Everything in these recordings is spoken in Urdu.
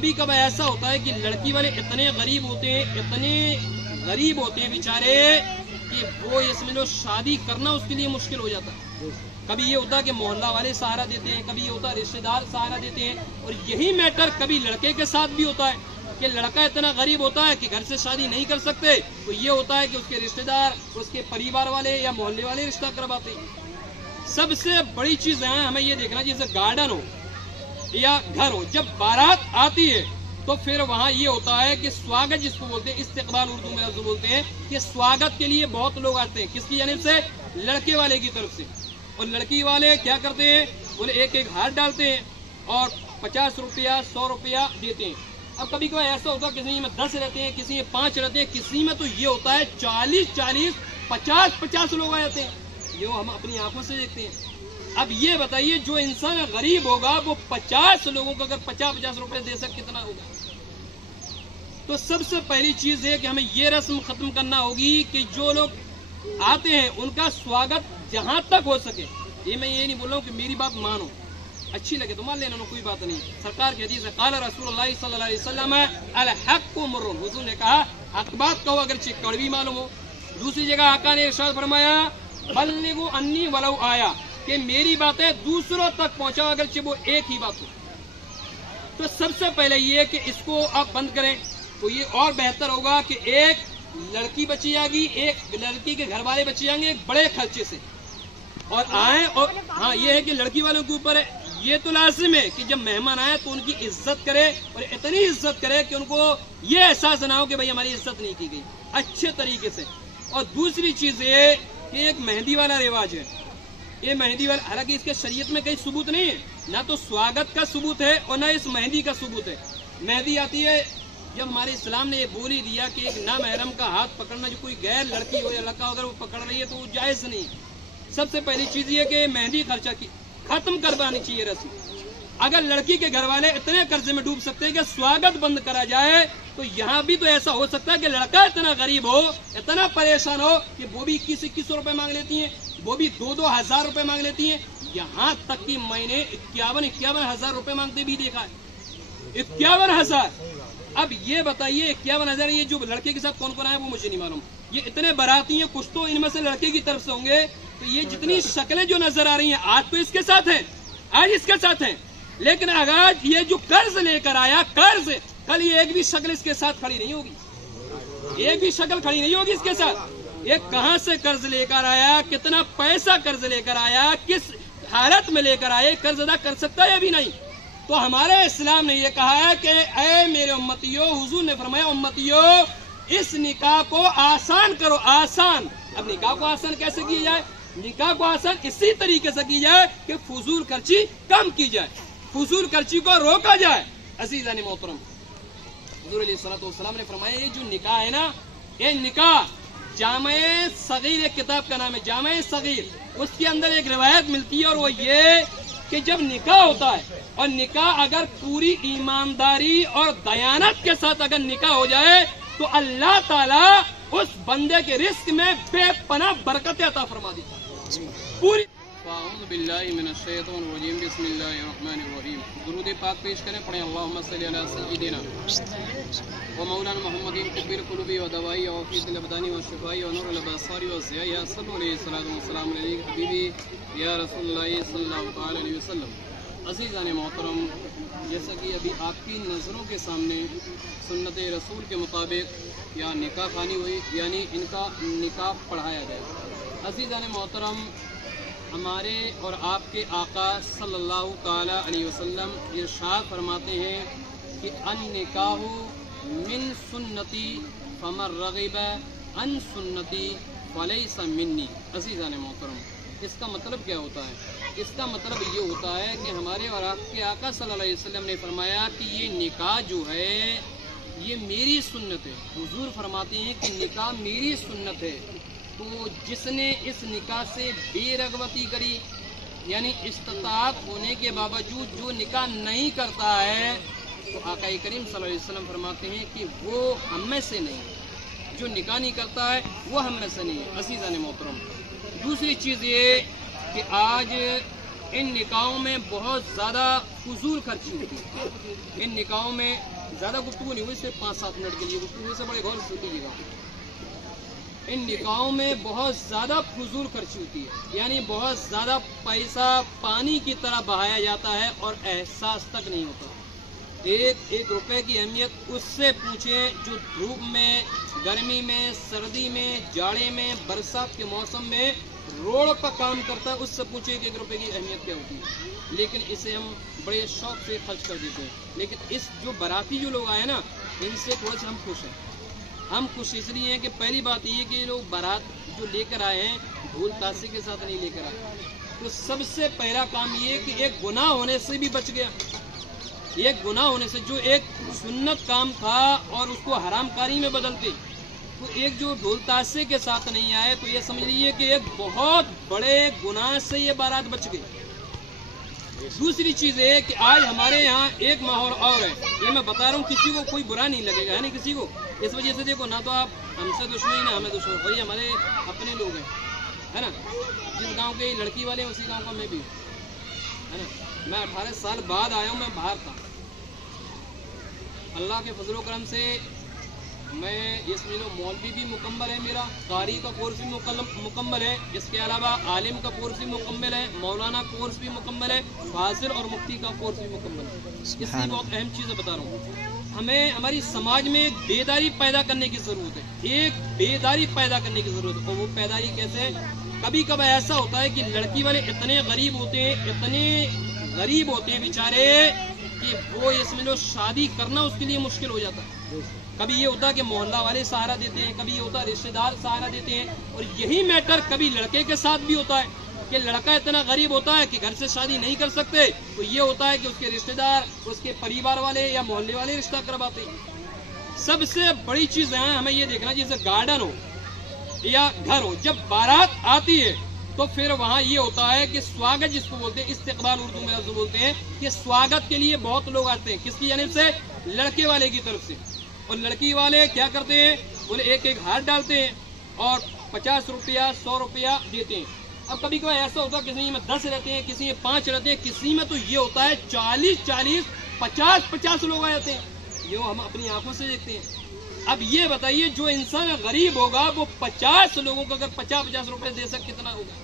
کبھی کبھی ایسا ہوتا ہے کہ لڑکی والے اتنے غریب ہوتے ہیں بیچارے کہ وہ اس میں شادی کرنا اس کے لیے مشکل ہو جاتا ہے. کبھی یہ ہوتا ہے کہ محلہ والے سہارا دیتے ہیں, کبھی یہ ہوتا ہے رشتے دار سہارا دیتے ہیں. اور یہی میٹر کبھی لڑکے کے ساتھ بھی ہوتا ہے کہ لڑکا اتنا غریب ہوتا ہے کہ گھر سے شادی نہیں کر سکتے, تو یہ ہوتا ہے کہ اس کے رشتے دار, اس کے پریوار والے یا محلے والے رشتہ کرواتے ہیں. سب سے بڑی چیز ہے ہمیں یہ دیکھنا, جیسے گارڈن ہو یا گھر ہو, جب بارات آتی ہے تو پھر وہاں یہ ہوتا ہے کہ سواگت جس کو بولتے ہیں, استقبال اردو میں لفظ بولتے ہیں, کہ سواگت کے لیے بہت لوگ آتے ہیں. کس کی جانب سے؟ لڑکے والے کی طرف سے. اور لڑکی والے کیا کرتے ہیں, بولے ایک ایک ہار ڈالتے ہیں اور 50 روپیہ 100 روپیہ دیتے ہیں. اب کبھی کبھی ایسا ہوتا ہے کسی میں 10 رہتے ہیں, کسی میں 5 رہتے ہیں, کسی میں تو یہ ہوتا ہے 40 50 لوگ آ جاتے ہیں. یہ ہم اپنی آنکھوں سے دیکھتے ہیں. اب یہ بتائیے جو انسان غریب ہوگا وہ 50 لوگوں کو اگر 50 روپے دے سکے کتنا ہوگا؟ تو سب سے پہلی چیز ہے کہ ہمیں یہ رسم ختم کرنا ہوگی کہ جو لوگ آتے ہیں ان کا سواگت جہاں تک ہو سکے. یہ میں یہ نہیں بول رہا ہوں کہ میری بات مانو, اچھی لگے تو مان لینا, کوئی بات نہیں. سرکار کی حدیث ہے, قال رسول اللہ صلی اللہ علیہ وسلم الحق مر, حضور نے کہا حق بات کہو اگرچہ کڑوی معلوم ہو. دوسری جگہ آقا نے ارشاد فرمایا بلغوا انی ولو آیا, کہ میری باتیں دوسروں تک پہنچاؤ اگرچہ وہ ایک ہی بات ہو. تو سب سے پہلے یہ کہ اس کو آپ بند کریں تو یہ اور بہتر ہوگا کہ ایک لڑکی بچی جائے گی, ایک لڑکی کے گھر والے بچے جائیں گے ایک بڑے خرچے سے, اور آئیں. اور ہاں یہ ہے کہ لڑکی والوں کے اوپر یہ تو لازم ہے کہ جب مہمان آئے تو ان کی عزت کرے, اور اتنی عزت کرے کہ ان کو یہ احساس نہ ہو کہ بھائی ہماری عزت نہیں کی گئی, اچھے طریقے سے. اور دوسری چیز یہ کہ ایک مہندی والا رواج ہے, یہ مہندی والا, حالانکہ اس کے شریعت میں کئی ثبوت نہیں ہے, نہ تو سواگت کا ثبوت ہے اور نہ اس مہندی کا ثبوت ہے. مہندی آتی ہے جب ہمارے اسلام نے یہ بول ہی دیا کہ ایک نامحرم کا ہاتھ پکڑنا, جو کوئی غیر لڑکی ہو یا لڑکا ہو اگر وہ پکڑ رہی ہے تو وہ جائز نہیں. سب سے پہلی چیز یہ کہ مہندی خرچہ کی ختم کروانی چاہیے رسم. اگر لڑکی کے گھر والے اتنے قرضے میں ڈوب سکتے ہیں کہ سواگت بند کرا جائے, تو یہاں بھی تو ایسا ہو سکتا ہے کہ لڑکا اتنا غریب ہو, اتنا پریشان ہو کہ وہ بھی 2100 روپے مانگ لیتی ہیں, وہ بھی 2,000 روپے مانگ لیتی ہیں. یہاں تک کہ میں نے 51,000 روپے مانگتے بھی دیکھا ہے. 51,000. اب یہ بتائیے 51,000 یہ جو لڑکے کے ساتھ کون کون آئے وہ مجھے نہیں معلوم. یہ اتنے باراتی ہیں, کچھ تو ان میں سے لڑکے کی طرف سے ہوں گے. تو یہ جتنی شکلیں جو نظر آ رہی ہیں آج تو اس کے ساتھ ہیں, آج اس کے ساتھ ہیں, لیکن اگر یہ جو قرض لے کر آیا, قرض, کل یہ ایک بھی شکل اس کے ساتھ کھڑی نہیں ہوگی, ایک بھی شکل کھڑی نہیں ہوگی اس کے ساتھ. یہ کہاں سے قرض لے کر آیا, کتنا پیسہ قرض لے کر آیا, کس حالت میں لے کر آئے, قرض ادا کر سکتا ہے یا بھی نہیں. تو ہمارے اسلام نے یہ کہا ہے کہ اے میرے امتیو, حضور نے فرمایا امتیو اس نکاح کو آسان کرو, آسان. اب نکاح کو آسان کیسے کیا جائے؟ نکاح کو آسان اسی طریقے سے کی جائے کہ فضول خرچی کم کی جائے, فضول خرچی کو روکا جائے. عزیزان محترم, حضور علیہ الصلوۃ والسلام نے فرمایا یہ جو نکاح ہے نا, یہ نکاح جامع صغیر, ایک کتاب کا نام ہے جامع صغیر, اس کے اندر ایک روایت ملتی ہے اور وہ یہ کہ جب نکاح ہوتا ہے اور نکاح اگر پوری ایمانداری اور دیانت کے ساتھ اگر نکاح ہو جائے تو اللہ تعالیٰ اس بندے کے رزق میں بے پناہ برکت عطا فرما دیتا ہے پوری. اعوذ باللہ من الشیطان الرجیم, بسم اللہ الرحمن الرحیم. درود پاک پیش کریں, پڑھیں اللہم صلی علی سیدنا و مولانا محمد طب القلوب و دوائی و حفیظ الابدان و شفائی و نور الابصار و ضیاء, صلی علیہ السلام علیہ حبیبی یا رسول اللہ صلی اللہ علیہ وسلم. عزیزان محترم, جیسا کہ ابھی آپ کی نظروں کے سامنے سنت رسول کے مطابق یا نکاح خوانی ہوئی, یعنی ان کا نکاح پڑھایا گیا. عزیزان محترم, ہمارے اور آپ کے آقا صلی اللہ تعالی علیہ وسلم ارشاد فرماتے ہیں کہ النکاح من سنتی فمن رغب عن سنتی فلیس منی. عزیزان محترم, اس کا مطلب کیا ہوتا ہے؟ اس کا مطلب یہ ہوتا ہے کہ ہمارے اور آپ کے آقا صلی اللہ علیہ وسلم نے فرمایا کہ یہ نکاح جو ہے یہ میری سنت ہے. حضور فرماتے ہیں کہ نکاح میری سنت ہے. تو جس نے اس نکاح سے بے رغبتی کری, یعنی استطاعت ہونے کے باوجود جو نکاح نہیں کرتا ہے, تو آقا کریم صلی اللہ علیہ وسلم فرماتے ہیں کہ وہ ہم میں سے نہیں, جو نکاح نہیں کرتا ہے وہ ہم میں سے نہیں ہے. عزیزان محترم, دوسری چیز یہ کہ آج ان نکاحوں میں بہت زیادہ فضول خرچی ہوتی ہے. ان نکاحوں میں زیادہ گفتگو نہیں ہوئی، صرف 5-7 منٹ کے لیے گفتگو سے بڑے غور سے سن لیجیے گا. ان نکاحوں میں بہت زیادہ فضول خرچی ہوتی ہے، یعنی بہت زیادہ پیسہ پانی کی طرح بہایا جاتا ہے اور احساس تک نہیں ہوتا. ایک روپے کی اہمیت اس سے پوچھیں جو دھوپ میں، گرمی میں، سردی میں، جاڑے میں، برسات کے موسم میں روڈ پر کام کرتا ہے، اس سے پوچھیں کہ 1 روپے کی اہمیت کیا ہوتی ہے. لیکن اسے ہم بڑے شوق سے خرچ کر دیتے ہیں. لیکن اس جو باراتی جو لوگ آئے نا، ان سے تھوڑا سا ہم خوش ہیں. ہم خوش اس لیے ہیں کہ پہلی بات یہ کہ لوگ بارات جو لے کر آئے ہیں ڈھول تاشے کے ساتھ نہیں لے کر آئے. تو سب سے پہلا کام یہ کہ ایک گناہ ہونے سے بھی بچ گیا. ایک گناہ ہونے سے، جو ایک سنت کام تھا اور اس کو حرام کاری میں بدلتے، تو ایک جو ڈھول تاشے کے ساتھ نہیں آئے تو یہ سمجھ لیجیے کہ ایک بہت بڑے گناہ سے یہ بارات بچ گئی. دوسری چیز ہے کہ آج ہمارے یہاں ایک ماحول اور ہے، یہ میں بتا رہا ہوں، کسی کو کوئی برا نہیں لگے گا، ہے نا کسی کو. اس وجہ سے دیکھو، نہ تو آپ ہم سے دشمن نہ ہمیں دشمن، بھائی ہمارے اپنے لوگ ہیں، ہے نا. جس گاؤں کے لڑکی والے ہیں اسی گاؤں کا میں بھی ہوں، ہے نا. میں 18 سال بعد آیا ہوں، میں باہر تھا. اللہ کے فضل و کرم سے میں اس میں مولوی بھی مکمل ہے، میرا قاری کا کورس بھی مکمل ہے، اس کے علاوہ عالم کا کورس بھی مکمل ہے، مولانا کورس بھی مکمل ہے، فاضل اور مفتی کا کورس بھی مکمل ہے. اس لیے بہت اہم چیزیں بتا رہا ہوں. ہمیں ہماری سماج میں ایک بیداری پیدا کرنے کی ضرورت ہے، ایک بیداری پیدا کرنے کی ضرورت ہے. اور وہ بیداری کیسے ہے؟ کبھی کبھی ایسا ہوتا ہے کہ لڑکی والے اتنے غریب ہوتے ہیں بیچارے کہ وہ اس میں شادی کرنا اس کے لیے مشکل ہو جاتا ہے. کبھی یہ ہوتا ہے کہ محلہ والے سہارا دیتے ہیں، کبھی یہ ہوتا ہے رشتہ دار سہارا دیتے ہیں. اور یہی میٹر کبھی لڑکے کے ساتھ بھی ہوتا ہے کہ لڑکا اتنا غریب ہوتا ہے کہ گھر سے شادی نہیں کر سکتے، تو یہ ہوتا ہے کہ اس کے رشتہ دار، اس کے پریوار والے یا محلے والے رشتہ کرواتے ہیں. سب سے بڑی چیز ہے ہمیں یہ دیکھنا، جیسے گارڈن ہو یا گھر ہو، جب بارات آتی ہے تو پھر وہاں یہ ہوتا ہے کہ سواگت جس کو بولتے ہیں، استقبال اردو میں لفظ بولتے ہیں، کہ سواگت کے لیے بہت لوگ آتے ہیں. کس کی جانب سے؟ لڑکے والے کی طرف سے. اور لڑکی والے کیا کرتے ہیں؟ بولے ایک ہاتھ ڈالتے ہیں اور 50 روپیہ 100 روپیہ دیتے ہیں. اب کبھی کبھی ایسا ہوتا ہے کسی میں 10 رہتے ہیں، کسی میں 5 رہتے ہیں، کسی میں تو یہ ہوتا ہے 40 50 لوگ آ جاتے ہیں. یہ ہم اپنی آنکھوں سے دیکھتے ہیں. اب یہ بتائیے جو انسان غریب ہوگا وہ 50 لوگوں کو اگر 50 روپے دے سکے کتنا ہوگا؟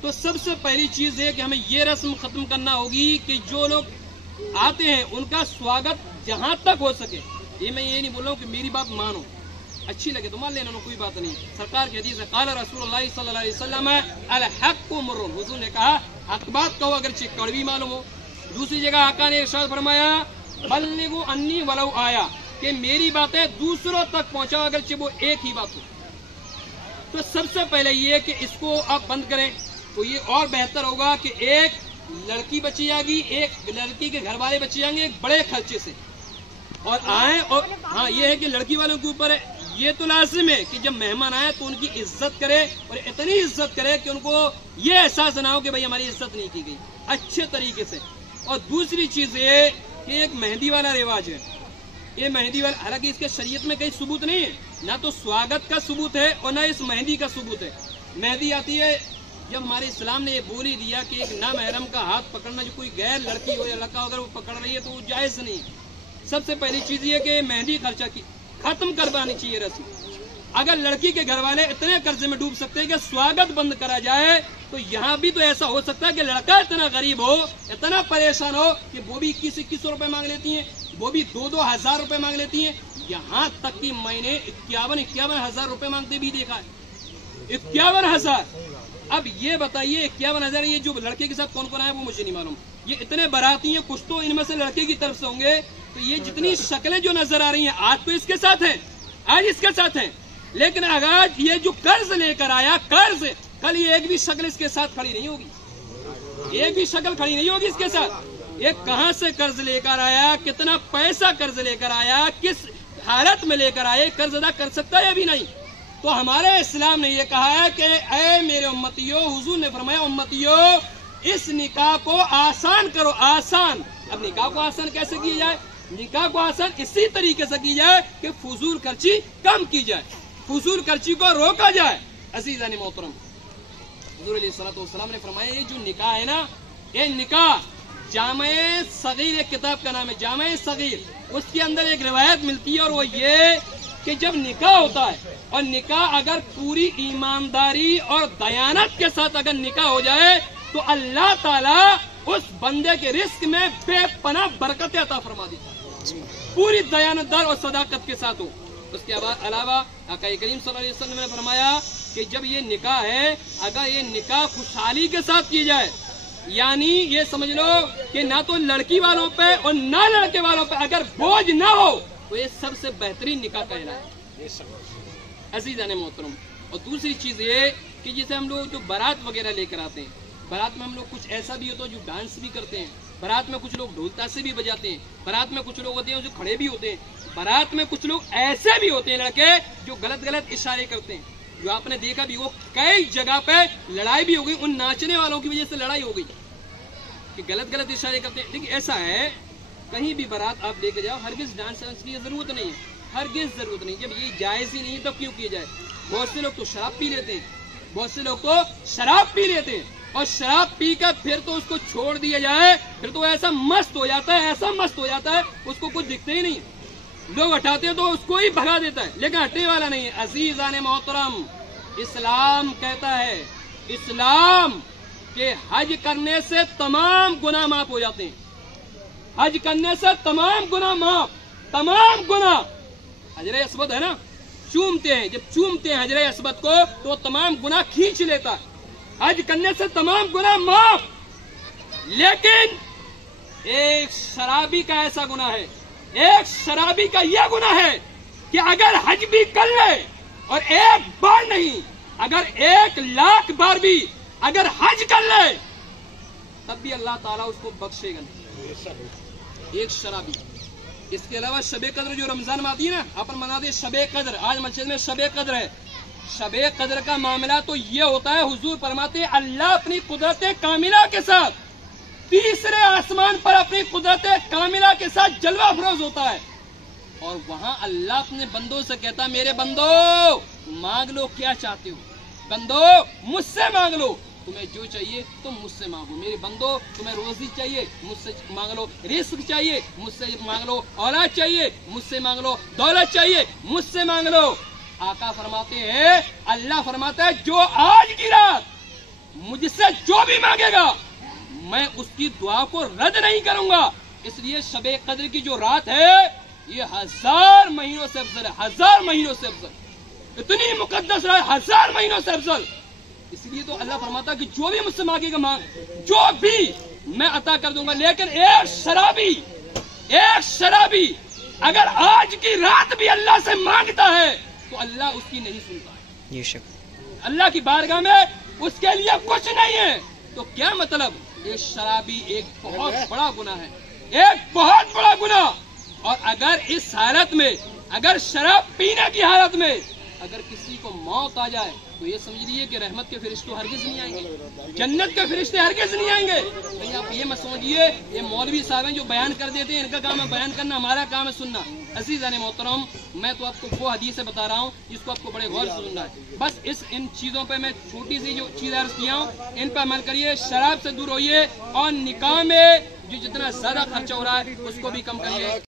تو سب سے پہلی چیز ہے کہ ہمیں یہ رسم ختم کرنا ہوگی کہ جو لوگ آتے ہیں ان کا سواگت جہاں تک ہو سکے. یہ میں یہ نہیں بول رہا ہوں کہ میری بات مانو، اچھی لگے تو مان لینا، کوئی بات نہیں. سرکار کی حدیث ہے، قال رسول اللہ صلی اللہ علیہ وسلم الحق مر، حضور نے کہا حق بات کہو اگرچہ کڑوی معلوم ہو. دوسری جگہ آقا نے ارشاد فرمایا بلغوا انی ولو آیا، کہ میری باتیں دوسروں تک پہنچاؤ اگرچہ وہ ایک ہی بات ہو. تو سب سے پہلے یہ کہ اس کو آپ بند کریں تو یہ اور بہتر ہوگا کہ ایک لڑکی بچی جائے گی، ایک لڑکی کے گھر والے بچی جائیں گے ایک بڑے خرچے سے اور آئیں. اور ہاں یہ ہے کہ لڑکی والوں کے اوپر یہ تو لازم ہے کہ جب مہمان آئے تو ان کی عزت کرے، اور اتنی عزت کرے کہ ان کو یہ احساس نہ ہو کہ بھائی ہماری عزت نہیں کی گئی، اچھے طریقے سے. اور دوسری چیز یہ کہ ایک مہندی والا رواج ہے، یہ مہندی والا، حالانکہ اس کے شریعت میں کئی ثبوت نہیں ہے، نہ تو سواگت کا ثبوت ہے اور نہ اس مہندی کا ثبوت ہے. مہندی آتی ہے جب ہمارے اسلام نے یہ بول ہی دیا کہ ایک نامحرم کا ہاتھ پکڑنا، جو کوئی غیر لڑکی ہو یا لڑکا اگر وہ پکڑ رہی ہے تو وہ جائز نہیں. سب سے پہلی چیز یہ کہ مہندی خرچہ کی ختم کروانی چاہیے رسم. اگر لڑکی کے گھر والے اتنے قرضے میں ڈوب سکتے ہیں کہ سواگت بند کرا جائے، تو یہاں بھی تو ایسا ہو سکتا ہے کہ لڑکا اتنا غریب ہو، اتنا پریشان ہو کہ وہ بھی 2100 روپے مانگ لیتی ہیں، وہ بھی 2,000 روپے مانگ لیتی ہیں. یہاں تک کہ میں نے 51,000 روپے مانگتے بھی دیکھا ہے. 51,000. اب یہ بتائیے 51,000 یہ جو لڑکے کے ساتھ کون کون آیا وہ مجھے نہیں معلوم. یہ اتنے باراتی ہیں، کچھ تو ان میں سے لڑکے کی طرف سے ہوں گے. تو یہ جتنی شکلیں جو نظر آ رہی ہیں آج تو اس کے ساتھ ہیں، آج اس کے ساتھ ہیں، لیکن اگر یہ جو قرض لے کر آیا قرض، کل یہ ایک بھی شکل اس کے ساتھ کھڑی نہیں ہوگی، ایک بھی شکل کھڑی نہیں ہوگی اس کے ساتھ. یہ کہاں سے قرض لے کر آیا، کتنا پیسہ قرض لے کر آیا، کس حالت میں لے کر آئے، قرض ادا کر سکتا ہے یا بھی نہیں. تو ہمارے اسلام نے یہ کہا ہے کہ اے میرے امتیو، حضور نے فرمایا امتیو اس نکاح کو آسان کرو، آسان. اب نکاح کو آسان کیسے کیا جائے؟ نکاح کو آسان اسی طریقے سے کی جائے کہ فضول خرچی کم کی جائے، فضول خرچی کو روکا جائے. عزیزان محترم، حضور علیہ الصلوۃ والسلام نے فرمایا یہ جو نکاح ہے نا، یہ نکاح جامع صغیر، ایک کتاب کا نام ہے جامع صغیر، اس کے اندر ایک روایت ملتی ہے اور وہ یہ کہ جب نکاح ہوتا ہے اور نکاح اگر پوری ایمانداری اور دیانت کے ساتھ اگر نکاح ہو جائے تو اللہ تعالیٰ اس بندے کے رزق میں بے پناہ برکت عطا فرما دیتا ہے، پوری دیانت دار اور صداقت کے ساتھ ہو۔ اس کے علاوہ آقا کریم صلی اللہ علیہ وسلم نے فرمایا کہ جب یہ نکاح ہے، اگر یہ نکاح خوشحالی کے ساتھ کی جائے، یعنی یہ سمجھ لو کہ نہ تو لڑکی والوں پہ اور نہ لڑکے والوں پہ اگر بوجھ نہ ہو تو یہ سب سے بہترین نکاح کہلاتا ہے عزیزان محترم۔ اور دوسری چیز یہ کہ جسے ہم لوگ جو بارات وغیرہ لے کر آتے ہیں، بارات میں ہم لوگ کچھ ایسا بھی ہوتا ہے جو ڈانس بھی کرتے ہیں، بارات میں کچھ لوگ ڈھول تاشے بھی بجاتے ہیں، بارات میں کچھ لوگ ہوتے ہیں جو کھڑے بھی ہوتے ہیں، بارات میں کچھ لوگ ایسے بھی ہوتے ہیں لڑکے جو غلط غلط اشارے کرتے ہیں، جو آپ نے دیکھا بھی وہ کئی جگہ پہ لڑائی بھی ہو گئی، ان ناچنے والوں کی وجہ سے لڑائی ہو گئی کہ غلط غلط اشارے کرتے ہیں۔ لیکن ایسا ہے کہیں بھی بارات آپ لے کے جاؤ، ہرگز ڈانس کی ضرورت نہیں ہے، ہرگز ضرورت نہیں۔ جب یہ جائز ہی نہیں تو کیوں کیا جائے؟ بہت سے لوگ تو شراب پی لیتے ہیں، بہت سے لوگ تو شراب پی لیتے ہیں، اور شراب پی کر پھر تو اس کو چھوڑ دیا جائے، پھر تو ایسا مست ہو جاتا ہے، ایسا مست ہو جاتا ہے اس کو کچھ دکھتے ہی نہیں، لوگ ہٹاتے ہیں تو اس کو ہی بھگا دیتا ہے، لیکن ہٹنے والا نہیں ہے۔ عزیزان محترم، اسلام کہتا ہے، اسلام کہ حج کرنے سے تمام گناہ معاف ہو جاتے ہیں، حج کرنے سے تمام گناہ معاف، تمام گناہ۔ حجر اسود ہے نا، چومتے ہیں، جب چومتے ہیں حجر اسود کو تو وہ تمام گناہ کھینچ لیتا ہے، حج کرنے سے تمام گناہ معاف۔ لیکن ایک شرابی کا ایسا گناہ ہے، ایک شرابی کا یہ گناہ ہے کہ اگر حج بھی کر لے اور ایک بار نہیں، اگر 1,00,000 بار بھی اگر حج کر لے تب بھی اللہ تعالیٰ اس کو بخشے گا نہیں، ایک شرابی۔ اس کے علاوہ شب قدر جو رمضان میں آتی ہے نا، اپن مناتے شب قدر، آج مسجد میں شب قدر ہے۔ شب قدر کا معاملہ تو یہ ہوتا ہے، حضور فرماتے ہیں اللہ اپنی قدرت کاملہ کے ساتھ تیسرے آسمان پر اپنی قدرت کاملہ کے ساتھ جلوہ افروز ہوتا ہے، اور وہاں اللہ اپنے بندوں سے کہتا میرے بندو مانگ لو کیا چاہتے ہو، بندو مجھ سے مانگ لو، تمہیں جو چاہیے تم مجھ سے مانگو، میرے بندو تمہیں روزی چاہیے مجھ سے مانگ لو، رزق چاہیے مجھ سے مانگ لو، اولاد چاہیے مجھ سے مانگ لو، دولت چاہیے مجھ سے مانگ لو۔ آقا فرماتے ہیں، اللہ فرماتا ہے جو آج کی رات مجھ سے جو بھی مانگے گا میں اس کی دعا کو رد نہیں کروں گا۔ اس لیے شب قدر کی جو رات ہے یہ 1000 مہینوں سے افضل ہے، 1000 مہینوں سے افضل، اتنی مقدس رات، 1000 مہینوں سے افضل۔ اس لیے تو اللہ فرماتا ہے کہ جو بھی مجھ سے مانگے گا مانگ، جو بھی میں عطا کر دوں گا۔ لیکن ایک شرابی اگر آج کی رات بھی اللہ سے مانگتا ہے تو اللہ اس کی نہیں سنتا ہے، یہ شک اللہ کی بارگاہ میں اس کے لیے کچھ نہیں ہے۔ تو کیا مطلب؟ یہ شرابی ایک بہت بڑا گناہ ہے، ایک بہت بڑا گناہ۔ اور اگر اس حالت میں، اگر شراب پینے کی حالت میں اگر کسی کو موت آ جائے تو یہ سمجھ لیجیے کہ رحمت کے فرشتے ہرگز نہیں آئیں گے، جنت کے فرشتے ہرگز نہیں آئیں گے۔ کہیں آپ یہ مت سمجھیے یہ مولوی صاحب ہیں جو بیان کر دیتے ہیں، ان کا کام ہے بیان کرنا، ہمارا کام ہے سننا۔ عزیزان محترم، میں تو آپ کو وہ حدیث بتا رہا ہوں جس کو آپ کو بڑے غور سے سننا ہے۔ بس ان چیزوں پہ میں چھوٹی سی جو چیز عرض کیا ہوں ان پہ عمل کریے، شراب سے دور ہوئیے، اور نکاح میں جو جتنا زیادہ خرچہ ہو رہا ہے اس کو بھی کم کریے۔